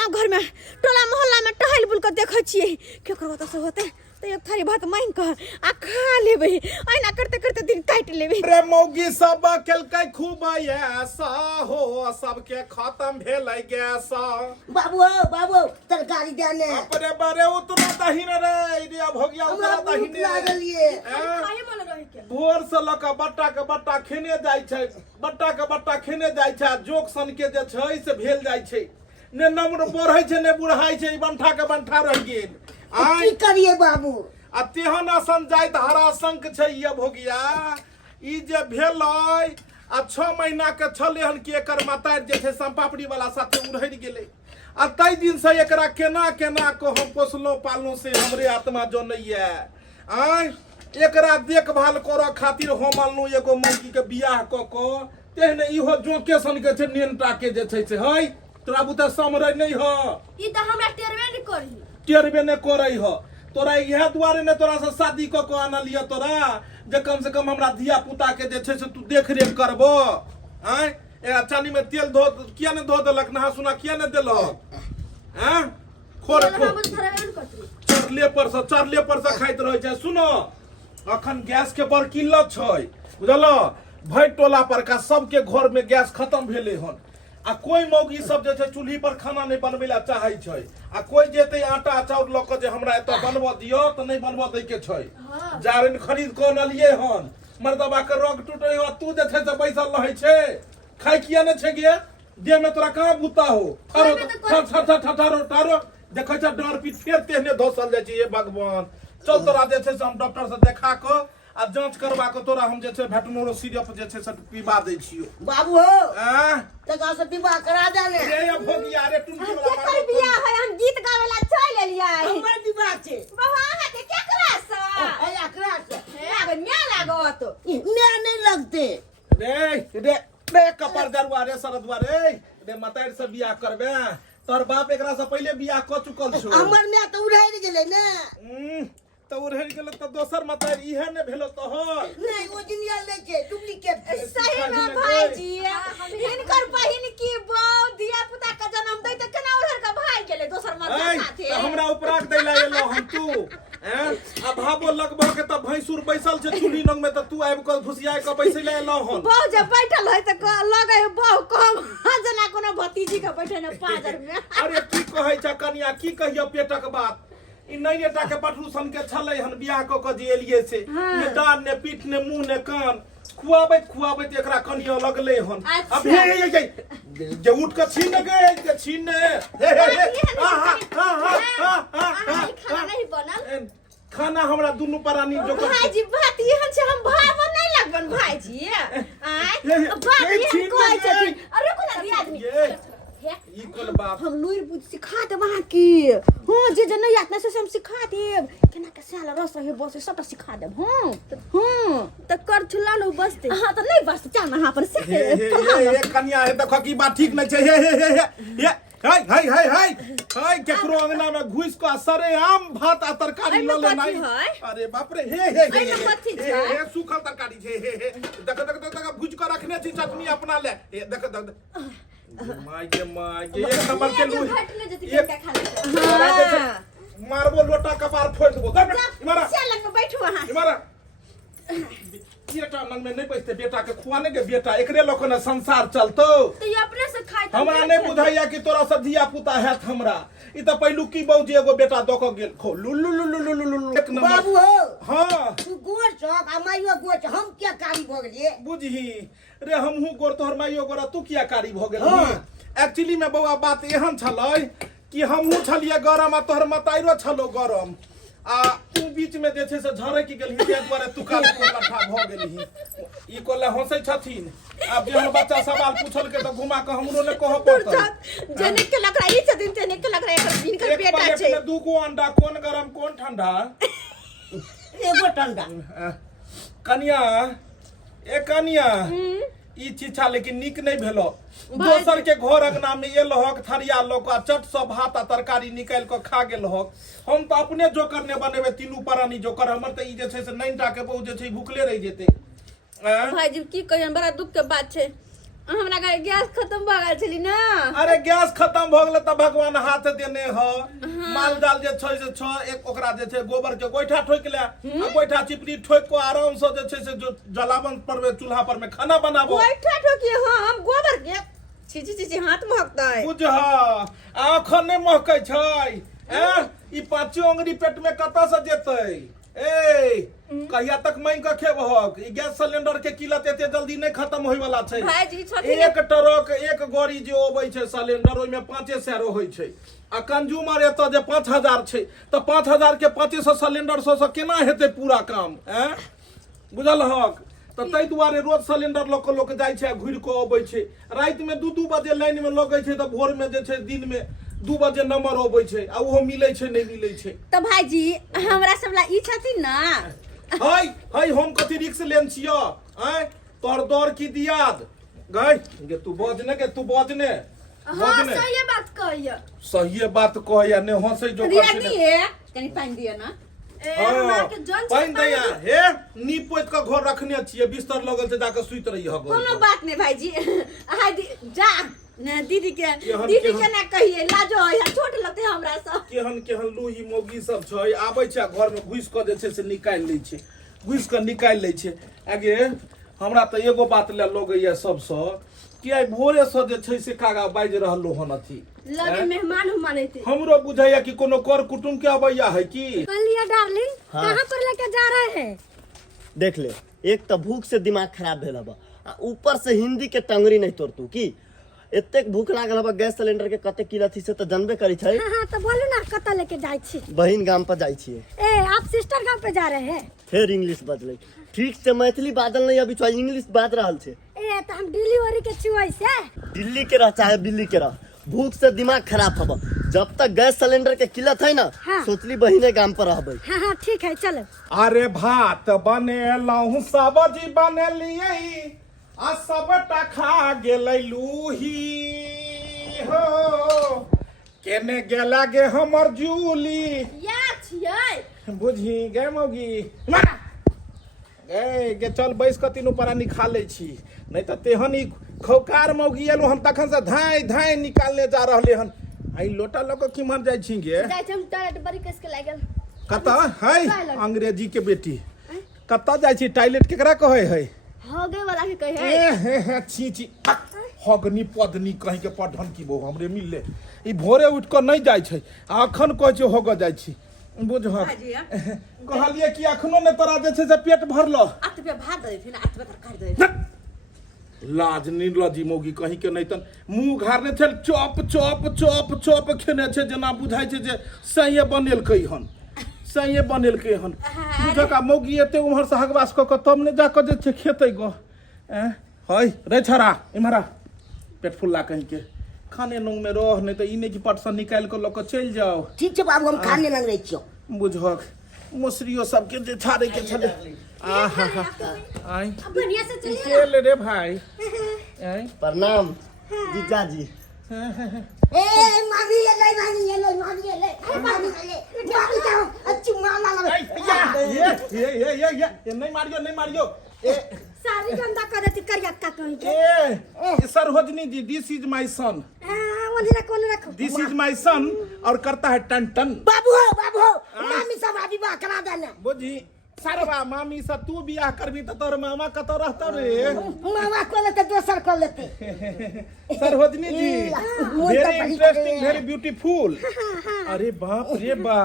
गांव घर में टोला मोहल्ला में टहल बुल के देखे छिए केकरो त से होते तो एक थारी भात मांग कर आ खा लेबे ऐना करते करते दिन काट लेबे। रे मौगी सब केलकै खूब ऐसा हो सबके खत्म भेलै गैस। बाबू तरकारी देने अपने बारे उतना दही रे भोगिया उतना दही भोर से लक बट्टा के बट्टा खेने जाइ छै जोक सन के जे छै से भेल जाइ छै ने नम्र बढ़ै छै ने बुढ़ाई छै बंठा के बंठा रह गेल। की करिए बाबू आ तेहन असन जाइत हरा शंख छै ये भोगिया ई जे भेलै आ 6 महीना के छले हन कि एकर मातार जे छै संपापड़ी वाला साथे उड़ि गेलै आ तै दिन से एकरा केना को हम पोसलो पालनो से हमरे आत्मा जनैया। आय एकरा देखभाल करऽ खातिर हम आनलू एगो मौगी के बियाह क तेहने इहो जोके सन के छै नेनटा के जे छै से हय तोरा बुते समरै नै ह ई त हमरा टेरबे नै करै ह तोरा इहे दुआरे ने तोरा से शादी क आनलिया तोरा जे कम से कम हमरा धिया पुता के जे छै से तू देख रेख करबो। आय एकरा चानी में तेल धो किया ने धो देलक नहा सुना किया ने देलक हैं खोर चरले पर से खाइत रहै छै। सुनो अखन गैस के बड़ किल्लत छै बुझलो भै टोला पर का सबके घर में गैस खत्म भेले हन आ कोई मौगी सब जे छै चूल्ही पर खाना नहीं बनबै ला चाहै छै आ कोई जेते आटा चाउर ल के जे हमरा एत बनबो दियो त नहीं बनबो दै के छै। जारन खरीद क ललिए हन मर्दबा के रोग टूटे हो तू जे छै से बैसल रहै छै खाइ किया ने छै गे देह में तोरा कहां बुता हो थारो देखै छ डर पीट फेर तेहने धसल जाइ छै। ये भगवान चल तोरा जे छै से हम डॉक्टर से देखा क आ जांच करवा के तोरा हम जे छै भेटनोरो सिरप जे छै से पीवा दै छियो। बाबू हो हां तका से विवाह करा देने रे भोगिया रे टुनकी वाला केकर बियाह है हम गीत गावे ला चल एलियै हमर विवाह छै बाबा अहाँ के केकरा से एकरा से लागे म्या लागत ने नहीं लगते रे कपर जरुआ रे सरदुआ रे मतार से बियाह करबे तोर बाप एकरा से पहले बियाह क चुकल छौ। हमर ने त उड़ै गेलै ने तो उड़ि गेल त दोसर मतार इहे ने भेलो तो हो नहीं ओरिजिनल नहीं छै डुप्लीकेट छै। सही में भाईजी इनकर बहिन की बहू धिया पुता का जन्म दै त केना उधर का भाई गेले दोसर मर्द साथे हमरा उपराग दै ला एलो हम तू हैं आ भाबो लगभग के त भैंसुर बैसल छै चूल्ही नंग में त तू आबि क घुसिया के बैसे ला एलो हन बहू जब बैठल है त लगे बहू कम जना कोनो भतीजी के बैठे ने पाजर में। अरे की कहै छ कनिया की कहियो पेटक बात इ नैनेटा के पटरू सन के छलै हन बियाह क जे एलिए से ने डान ने पीठ ने मुंह ने कान खुआबैत एकरा कनिया लगले हन। अब हे जे उठ के छीन गए जे छीन हे खाना नहीं बनल खाना हमरा दुनु परानी जो भाईजी बात एहन छै हम भाव नहीं लगबन भाईजी आय बात एहन कहै छथिन अरे कोना दी आदमी ई कोन बात हम लुइर बुझ सिखा देब अहाँ की हां जे नहीं आतना से हम सिखा देब केना के साला रस रहे बसे सबटा सिखा देब। हां त कर छुला न बसते हां त नहीं बसते चल ना पर से हे कन्या हे देखो की बात ठीक नहीं छै हे केकरो अंगना में घुस को सरे आम भात आ तरकारी ल ले नहीं अरे बाप रे हे सूखल तरकारी छै हे देख भुज के रखने छी चटनी अपना ले देख माय के एक नंबर के लू मारबो लोटा कपार फोड़ देबो इमारा चल लग बैठो वहां इमारा बेटा मन में नहीं बैठते बेटा के खुआने के बेटा एकरे लोक ने संसार चलतो तो ये अपने से खाइ हमरा नहीं बुझाइया कि तोरा से धिया पुता हैत हमरा ई त पहिलू की बौजी एगो बेटा द क गेल खो लुलुलुलुलुलु एक नंबर बाबू हो हां तू गोर छ आ माइयो गोर छ हम क्या कारी भ गेलिए बुझही रे हमहू गोर तोहर माइयो गोरा तू किया कारी भ गेल एक्चुअली में बौआ बात एहन छलै कि हमहू छलिए गरम आ तोहर मताइरो छलो गरम आ तू बीच में जे छै से झरै की गेलही ते दुआरे तू काल को लठा भ गेलही ई कोले हंसै छथिन अब जे हम बच्चा सवाल पूछल के त घुमा के हमरो ने कह पड़त जने के लग रहा ई छथिन तेने के लग रहा एकर दिन के बेटा छै दू गो अंडा कोन गरम कोन ठंडा एगो ठंडा कनिया ए कनिया ई चीछा लेकिन निक नहीं भेलो दोसर के घर अंगना में ये लहक थरिया लोक चट सब भात आ तरकारी निकाल के खा गेल हक हम तो अपने जोकर ने बनेबे तीनू परानी जोकर हमर त ई जे छै से नैनटा के बहु जे छै भूखले रह जेते भाईजी की कहियन बड़ा दुख के बात छै हमरा का गैस खत्म भ गेल छली ना। अरे गैस खत्म भ गेलै त भगवान हाथ देने ह। माल जाल जे छै से एक ओकरा जे छै गोबर के गोइठा ठोक ले आ गोइठा चिपड़ी ठोक के आराम से जे छै से जलावन पर चूल्हा पर में खाना बनाबो। गोइठा ठोकिए हम गोबर के छी हाथ महकता है। बुझ आँखन नहीं महकै छै। ई पांचो अंगुरी पेट में कतऽ से जेतै? ए कहिया तक मांग के खेबहक? ई गैस सिलेंडर के किल्लत एते जल्दी नहीं खत्म होय वाला छै। भाईजी छोटी एक ट्रक एक गाड़ी जे अबै छै सिलेंडर ओइ में 500 रहै छै आ कंज्यूमर एत जे 5000 छै त 5000 के 500 सिलेंडर से केना हेतै पूरा काम? बुझल हक? तो तै दुआरे रोज सिलेंडर ल के लोक जाय छै घुर के अबै छै। रात में 2-2 बजे लाइन में लगै छै त भोर में जे छै दिन में 2 बजे नंबर अबै छै आ ओहो मिलै छै नहीं मिलै छै। तो भाईजी हमरा सबला ई छथिन ना। हाय हम कथी रिक्स लेन छियो? तोर दौर की दियाद गई गे तू बजने के तू बजने बजने सही बात कहिए। सही बात कहया ने हंसै जो रियादी है कनी पानी दिए ना। हमरा के जन पानी दैया हे नी पोत के घर रखने छिए बिस्तर लगल छै जाके सुइत रही ह। कोनो बात नहीं भाईजी। जा ना दीदी के ना कहिए लाजो है छोट लगते हमरा सब। केहन लूही मोगी सब छै आबै छै घर में घुस के जे छै से निकाल लै छै घुस के निकाल लै छै। आगे हमरा त एगो बात ले लगैया सबसे कि आई भोरे से जे छै से कागा बाज रहलो हन अथी लगे मेहमान माने थे। हमरो बुझाइया कि कोनो कर कुटुम के अबैया है की? कलिया डार्लिंग कहां पर लेके जा रहे हैं? देख ले एक तो भूख से दिमाग खराब भेल बा आ ऊपर से हिंदी के टंगरी नहीं तोड़तू की एतेक भूख लागल बा। गैस सिलेंडर के कते किल्लत से तो जानबे करी छै। हां तो बोलू ना कत लेके जाय छी? बहिन गांव पर जाय छिए। ए आप सिस्टर गांव पे जा रहे हैं? फिर इंग्लिश बजले ठीक से मैथिली बादल नहीं अभी छोड़ इंग्लिश बात रहल छे। ए त हम डिलीवरी के छुआई से दिल्ली के रह चाहे दिल्ली के रह भूख से दिमाग खराब हबा। जब तक गैस सिलेंडर के किल्लत है ना हाँ। सोचली बहिने गांव पर रहबै। हां ठीक है चलो। अरे भात बनेलहुँ सब्जी बनेलियै आ सबटा खा गेलै लूही हो। केने गेला गे हमर जूली? या छियै बुझी गे मौगी गे चल बैस के तीनू परा निकालै छी नहीं तो तेहन ई खौकार मौगी एलू हम तखन से धाई धाई निकालने जा रहले हन। आई लोटा लऽ के किमहर जाइ छी गे? जाय हम टॉयलेट बड़ी कस के लागल। कतऽ है अंग्रेजी के बेटी कतऽ जाइ छी? टॉयलेट केकरा कहै है? होगे वाला के कहे है। छी हगनी पदनी कहीं के पढ़न की बहु हमरे मिलले ई भोरे उठ के नहीं जाय छै अखन कहै छै होग जाइ छी। बुझ कहलिए कि अखनो ने तोरा जे छै से पेट भरलो आठ पे भात दे थे ना 8 पे तरकारी दे। लाज निर्लजी मौगी कहीं के नहीं तन मुंह घारने छल चॉप चॉप चॉप चॉप खेने छै जेना बुझाइ छै जे सहिए बनेलकै हन सहिए बनेलकै हन। बुझका मौगी एते उम्हर से हगवास क के तब ने जाके जे छै खेतै गो। हई रे छरा इम्हरा पेट फुल्ला कहीं के खाने नंग में रह नहीं तो ई नहीं कि पटसन निकाल के लोग चल जाओ। ठीक छै बाबू हम खाने लग रही छियो। बुझक मुसरियो सबके जे छाड़े के छले आहा आई बढ़िया से चलिए चल रे भाई आई प्रणाम जीजा जी। ए मामी ये मामी जाओ अच्छी मामा लगे। ये नहीं मारियो ए सारी गंदा कर देती करिया का कहीं के। ए सरोजनी जी दिस इज माय सन वंदिरा कौन रखो? दिस इज माय सन और करता है टन टन। बाबू मामी सब अभी बा करा देना। बुझी सरवा मामी से तू बियाह करबी त तोर मामा कत रहत रे? मामा को लेते दोसर को लेते। सरोजनी जी वेरी इंटरेस्टिंग वेरी ब्यूटीफुल। अरे बाप रे बा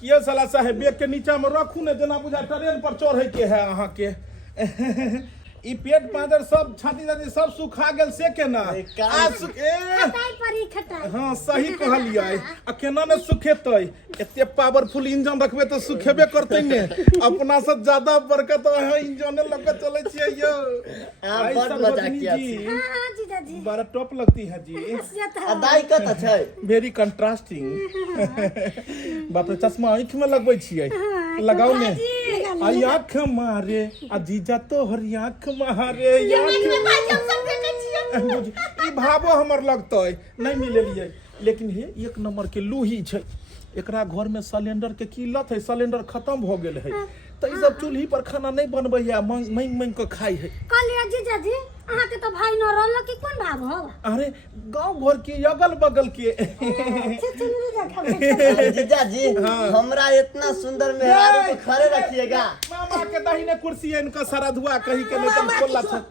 किया साला साहेब बेग के नीचा में रखू ने जेना बुझा ट्रेन पर चढ़े के है अहाँ के। ई पेट पादर सब छाती दादी सब सुखा गेल से केना? खटाई परी खटाई। हाँ सही कहलिए आ केना ने सुखेतै? एते पावरफुल इंजन रखबे तो सुखेबे करतै ने। अपना से ज्यादा बरकत है इंजन लग चले छिए यो। आप बड़ मजाकिया छी। हां जीजा जी बड़ा टॉप लगती है जी। अदाई कत छै? Very contrasting. बाप रे चश्मा आँख में लगबै छिए लगाओ ने आई आँख मारे आ जीजा तोहर आँख मारे ई भावो हमर लगतै नहीं मिलेलिए लेकिन हे एक नंबर के लूही छै। एकरा घर में सिलेंडर के किल्लत है सिलेंडर खत्म हो गेल है तो ई सब चूल्ही पर खाना नहीं बनबै है मांग के खाई है। कलिया जीजा जी अहाँ के तो भाई न रहल कि कोन भाग हो अरे गांव घर के अगल बगल के जीजा जी हमरा इतना सुंदर मेहरारू को खड़े रखिएगा। मामा के दाहिने कुर्सी है इनका सारा धुआ कहीं के नहीं तम खोला था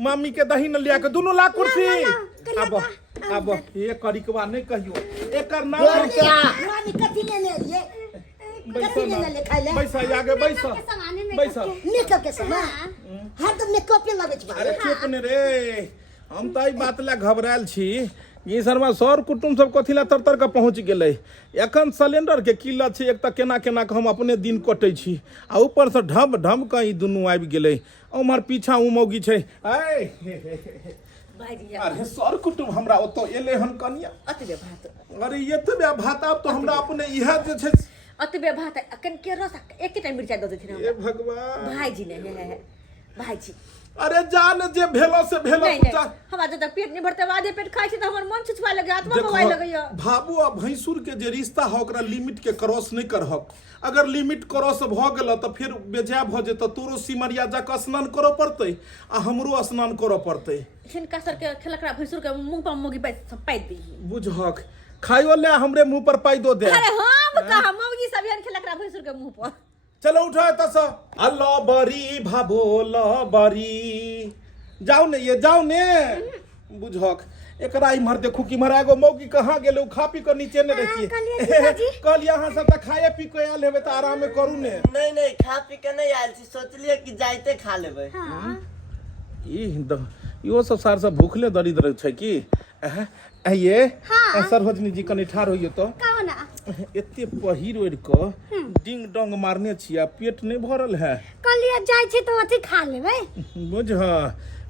मामी के दाहिने लिया के दोनों ला कुर्सी अब ये करिकवा नहीं कहियो एकर नाम क्या मामी कथी लेने लिए कथी लेने ले खाइले बैसा आगे बैसा बैसा मेकअप के सामान हर तो मेकअप पे लगे छ अरे चुप ने रे हम तो ई बात ला घबरायल छी ई शर्मा सर कुटुंब सब कथी ला तर के पहुंच गेलै एखन सिलेंडर के किल्लत छै एक त केना केना के हम अपने दिन कटै छी आ ऊपर से ढम ढम के ई दुनू आबि गेलै उमहर पीछा उमौगी छै ए अरे सर कुटुंब हमरा ओतो एले हन कनिया अतबे भात अरे एतबे भात आब तो हमरा अपने इहा जे छै अतबे भात अकन के रस एक टाइम मिर्चा दे देथिन ए भगवान भाईजी ने भाईजी अरे जान जे भेलो से भेलो नहीं हमरा जब तक पेट नहीं भरते आधे पेट खाइ छी त हमर मन छुछवा लगे आत्मा मोबाइल लगैया भाबू आ भैंसुर के जे रिश्ता है ओकरा लिमिट के क्रॉस नहीं करहक अगर लिमिट क्रॉस भ गेल त फिर बेजा भ जेत तोरो सिमरिया जाक स्नान करऽ पड़तै आ हमरो स्नान करऽ पड़तै छिनका सर के खलकरा भैंसुर के मुंह पर मोगी पाइ दी बुझहक खाइयो ले हमरे मुंह पर पाई दो दे अरे हम कहा मोगी सब यान खलकरा भैंसुर के मुंह पर चलो उठो तस अल्लाह बरी भाबो ल बरी जाओ ने ये जाओ ने बुझहक एकरा इमहर देखू कि इमहर एगो मौगी कहाँ गेलै खा पी के नीचे ने रहती कल यहाँ सब त खाए पी के आयल हेबै त आराम में करू ने नहीं खा पी के नहीं आयल छी सोचलिए कि जाइते खा लेबै इहो सब सार सब भूखले दरिद्र छै कि ये सरभजनी जी कनि ठाढ़ होइयो तो एते पहिर ओढ़ क डिंग डोंग मारने छिया पेट नहीं भरल है कलिया जाय छी तो अथी खा लेबै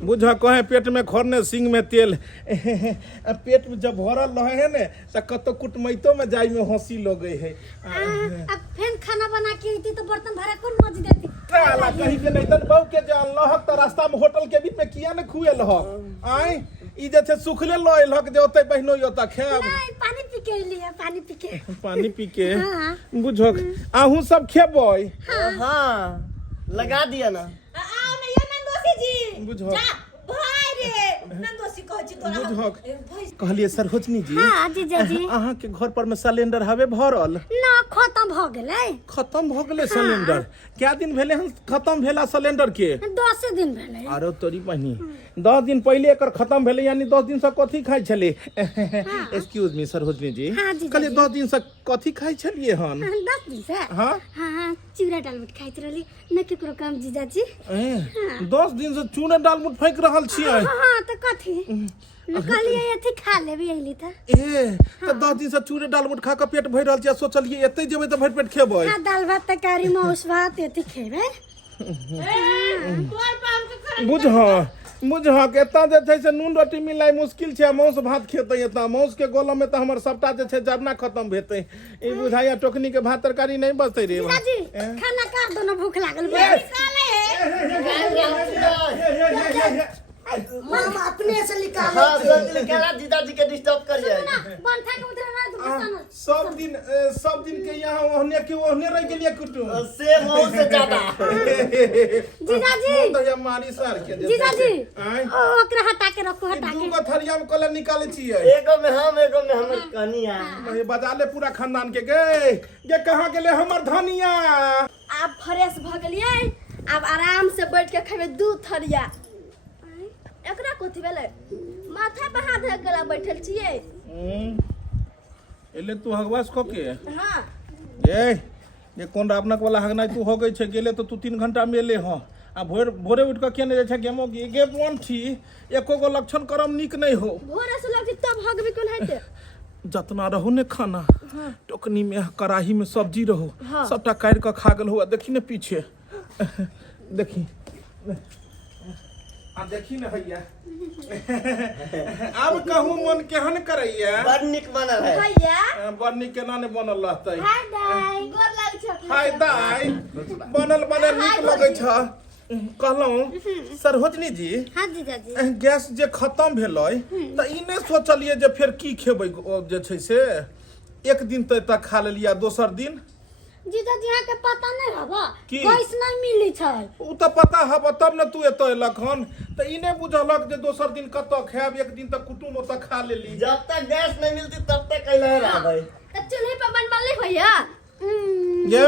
बुझ कहे पेट में खोरने सिंग में तेल पेट में जब भरल रहे है ने त कतो कुटमैतो में जाय में हंसी लगे है अब फिर खाना बना के आती तो बर्तन भरा कौन मज देती ताला कहीं के नहीं तन बहु के जे अल्लाह त रास्ता में होटल के बीच में किया न खुएल ह आय ई जे छै सुखले लइल हक जे ओतै बहिनो योता खाब नहीं पानी पी के लिए पानी पी के बुझो आहू सब खेबै हां लगा दिया ना आओ ना ये नंदोसी जी बुझो जा भाई रे नंदोसी कह छी तोरा बुझो कहलिए सरहोजनी जी हां जीजा जी अहाँ के घर पर में सिलेंडर हवे भरल ना खत्म भ गेलै खत्म भ गेलै सिलेंडर क्या दिन भेले हन खत्म भेला सिलेंडर के 10 दिन भेलै आरो तोरी बहिनी 10 दिन पहले एकर खत्म भेले यानी 10 दिन से कथी खाइ छले एक्सक्यूज मी सरहोजनी जी कहलिए 10 दिन से कथी खाइ छलिए हन 10 दिन से हां हां चिवड़ा डालमुट खाइत रहली न केकरो काम जीजा जी 10 दिन से चूड़ा डालमुट फेंक रहल छियै हां त कथी कहलिए एथी खा लेबी अइली त त 10 दिन से चूड़ा डालमुट खा के पेट भरि रहल छियै सोचलिए एतै जेबै त भरि पेट खेबै हां दाल भात तरकारी मांस भात एथी खेबै बुझ एता जे छै से नून रोटी मिलाई मुश्किल छै मांस भात खेतै एता मांस के गोला में त हमर सबटा जे छै जरना खत्म भेतै ई बुझाइया टोकनी के भात तरकारी नहीं बचतै रे जी खाना काट दो न भूख लागल मामा अपने से निकाल हां सोचली केना जीजा जी के डिस्टर्ब करिए बनथा के उधर ना सब दिन के यहाँ ओहने रह गेलिए कुटुम से बहुत से ज्यादा जीजा जी तो ये मारी सर के जीजा जी ओकरा हटा के रखो हटा के दूगो थरिया में कल निकाले छियै एगो में हम एगो में हमर कनिया ये बजा ले पूरा खानदान के गे कहाँ गेले हमर धनिया आप फ्रेश भ गेलिए अब आराम से बैठ के खेबे दू थरिया एकरा कोथी भेलै माथा पे हाथ धऽ के बैठल छियै एले तू हगवास को के हां ये कौन रावणक वाला हगनाई तू हो गई छे गेले तो तू 3 घंटा में एले ह आ भोरे उठ के केने जे छे गेमो गे बोन छी एको गो लक्षण करम निक नहीं हो भोरे से लगती तब हगबी कोन हैते जतना रहू ने खाना टोकनी में कढ़ाई में सब्जी रहो सबटा काट के खा गेल हुआ देखी ने पीछे देखी आ देखी न भैया अब कहूँ मन केहन करैया बड़ निक बनल है भैया बड़ निक केना ने बनल रहतै हाय दाई गोर लाग छ हाय दाई बनल निक लगै छ कहलौं सरहोजनी जी हां जीजा जी गैस जे खत्म भेलै त ई नै सोचलिए जे फेर की खेबै जे छै से एक दिन त खा लेलिया दोसर दिन जीजाजी यहाँ के पता नहीं रहबा की? गैस नहीं मिली छै उ तो पता हब तब न तू एतो एलक हन त ई नहीं बुझलक जे दोसर दिन कत खायब एक दिन तक कुटुम ओत खा लेली। जब तक गैस नहीं मिलती तब तक कहीं नहीं रहा भाई। तो चूल्हे पे बनवा ले भैया। गे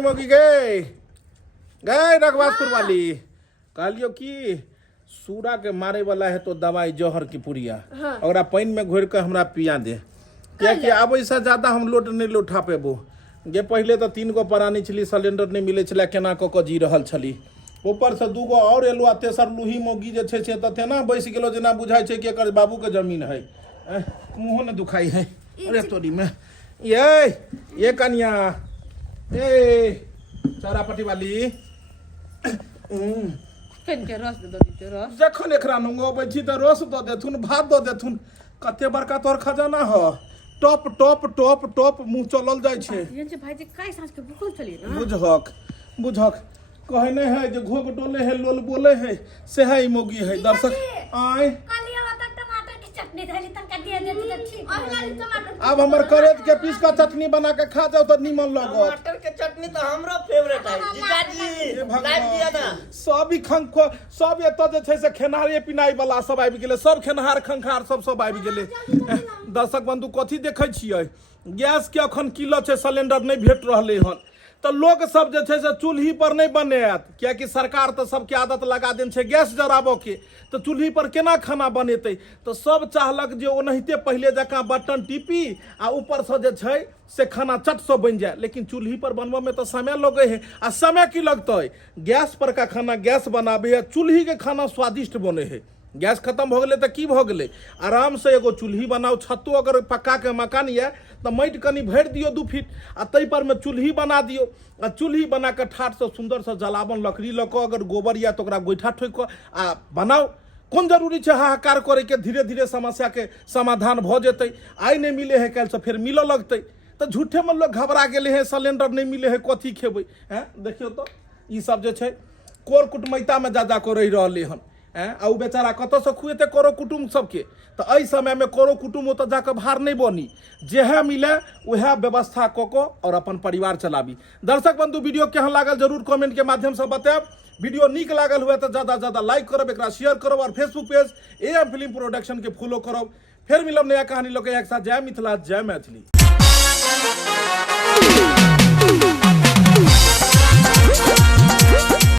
मौगी गए रघवासपुर वाली कहलियो कि सूरा के मारे वाला है तो दवाई जहर की पुड़िया ओकरा पानी में घोर के हमरा पिया दे क्या कि अब ऐसा ज्यादा हम लोड नहीं उठा पेबो। गे पहले तो 3 गो परानी छली सिलेंडर नहीं मिले छला केना क जी रहल छली ऊपर से 2 गो और एलो आ तेसर लूही मौगी जे छै से त तेना बैस गेलो जेना बुझाई छै कि एकर बाबू के जमीन है मुंह न दुखाई है। अरे तोरी में ये कन्या चारापट्टी वाली कनके रस दे दे रस जखन एकरा नंगो बैठी त रस द देथुन भात द देथुन कते बड़का तोर खजाना ह टॉप टॉप टॉप टॉप मुंह चलल जाय छे। ये जे भाई जे काई सांस के भूखल चली ना बुझक कहे नहीं है जे घोग डोले है लोल बोले है से है मोगी है दर्शक आए कालिया वाला टमाटर की चटनी धैली तनका दे दे त ठीक और टमाटर अब हमर करेज के पीस का चटनी बना के खा जाओ तो निमन लगत। टमाटर के चटनी तो हमरो फेवरेट है जीजाजी लाइक दिया ना सब ही सब एत जे छै से खेनारे पिनाई वाला सब आबि गेले सब खेनहार खंखार सब आबि गेले। दर्शक बंधु कथी देखै छियै गैस के अखन किल्लत छै सिलेंडर नहीं भेट रहले हन तो लोग सब जे छै से चूल्ही पर नहीं बनायत कियाकि सरकार तो सबके आदत लगा देन छै गैस जराबो के तो चूल्ही पर केना खाना बनेतै तो सब चाहलक जे ओनाहिते पहले जकाँ बटन टिपी आ ऊपर से जे छै से खाना चट से बन जाए लेकिन चूल्ही पर बनबे में तो समय लगे है आ समय की लगतै गैस पर का खाना गैस बनाबे है चूल्ही के खाना स्वादिष्ट बने है। गैस खत्म हो गए तो की भ गेलै आराम से एगो चूल्ही बनाओ छतो अगर पक्का के मकान ये तो माटि कनी भरि दियो 2 फीट आ तै पर में चूल्ही बना दियो आ चूल्ही बना के ठाठ से सुंदर से जलावन लकड़ी ल के अगर गोबर या तो ओकरा गोइठा ठोक के आ बनाओ कोन जरूरी छै हाहाकार करे के धीरे धीरे समस्या के समाधान भ जेतै। आइ नहीं मिले है कल से फिर मिले लगतै तो झूठे में लोग घबरा गेले है सिलेंडर नहीं मिले है कथी खेबै हैं देखियो तो ई सब जे छै कोर कुटमैता में जा को रहि रहले हन आ उ बेचारा कत से खुएते करो कुटुम्ब सबके तो एहि समय में करो कुटुम्ब ओतऽ जाके भार नहीं बनी जेहे मिले वह व्यवस्था कऽ और अपन परिवार चलाबी। दर्शक बंधु वीडियो केहन लागल जरूर कमेंट के माध्यम से बतायब। वीडियो नीक लागल हुए तो ज्यादा लाइक करब एकरा शेयर करब और Facebook page AM film production के फॉलो करब। फिर मिलब नया कहानी लोग एक साथ। जय मिथिला जय मैथिली।